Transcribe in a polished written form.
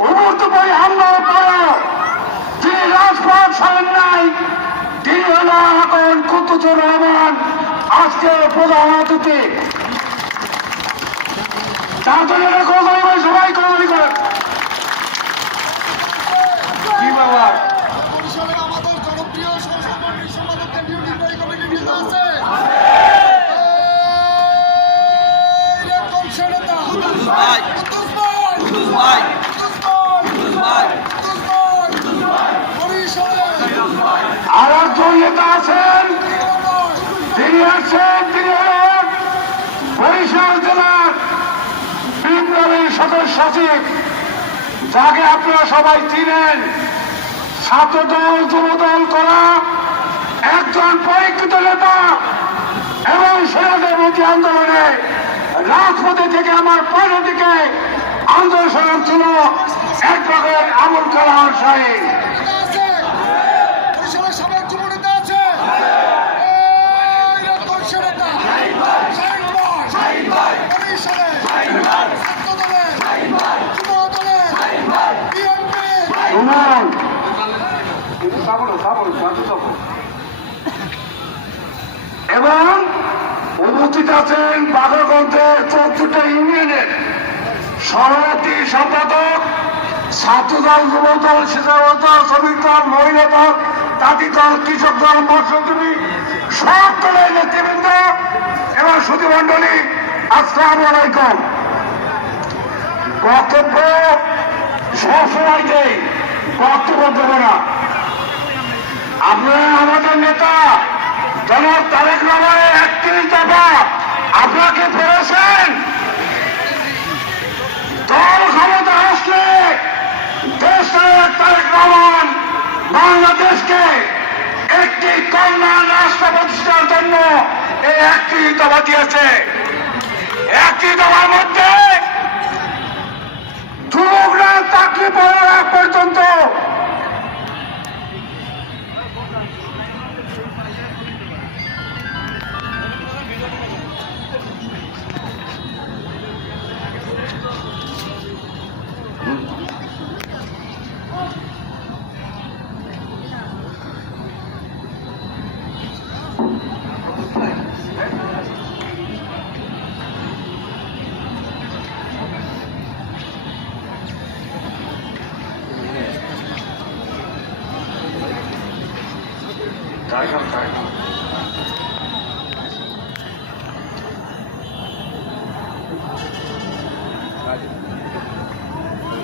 মুহূর্তপরী হামলার পরেও তিনি রাজপথ ছাড়েন নাই। তিনি হল এখন কুতুবুর রহমান, আজকে প্রধান অতিথি। তার জন্য সবাই কর্মী করেন কি বাবা। আমাদের জনপ্রিয় সহসভাপতি সম্পাদক কেন্দ্রীয় নির্বাহী কমিটির নেতা আছে আর একজন নেতা আছেন, তিনি হলেন বরিশাল জেলার বিপ্লবীর সদস্য সচিব, যাকে আপনারা সবাই চিনেন। ছাত্রদল যুবদল করা একজন পরীক্ষিত নেতা এবং স্বৈরাচারবিরোধী আন্দোলনে রাজপথে থেকে আমার পয়লা দিকে আন্দোলন সংগ্রাম ছিল এক প্রকারের আবুল কালাম সাহেব। এবং উপস্থিত আছেন বাঘাগঞ্জের 14টা ইউনিয়নের সভাপতি সম্পাদক, ছাত্রদল, যুবদল, স্বেচ্ছাসেবক, শ্রমিক দল, মহিলা দল, তাঁতি দল, কৃষক দল, মৎস্যজীবী, সব দলের নেতৃবৃন্দ এবং সুধীমণ্ডলী, আসসালামু আলাইকুম। বক্তব্য সবসময় দেই, বক্তব্য দেব না। আপনারা আমাদের নেতা জনাব তারেক রহমানের 31 দফা আপনাকে পেরেছেন। দল ক্ষমতা আসলে দেশের তারেক রহমান বাংলাদেশকে একটি কল্যাণ রাষ্ট্র প্রতিষ্ঠার জন্য এই 31 দফা দিয়েছে। 31 দফার মধ্যে যুবকরা চাকরি পাওয়ার আগ পর্যন্ত Tiger.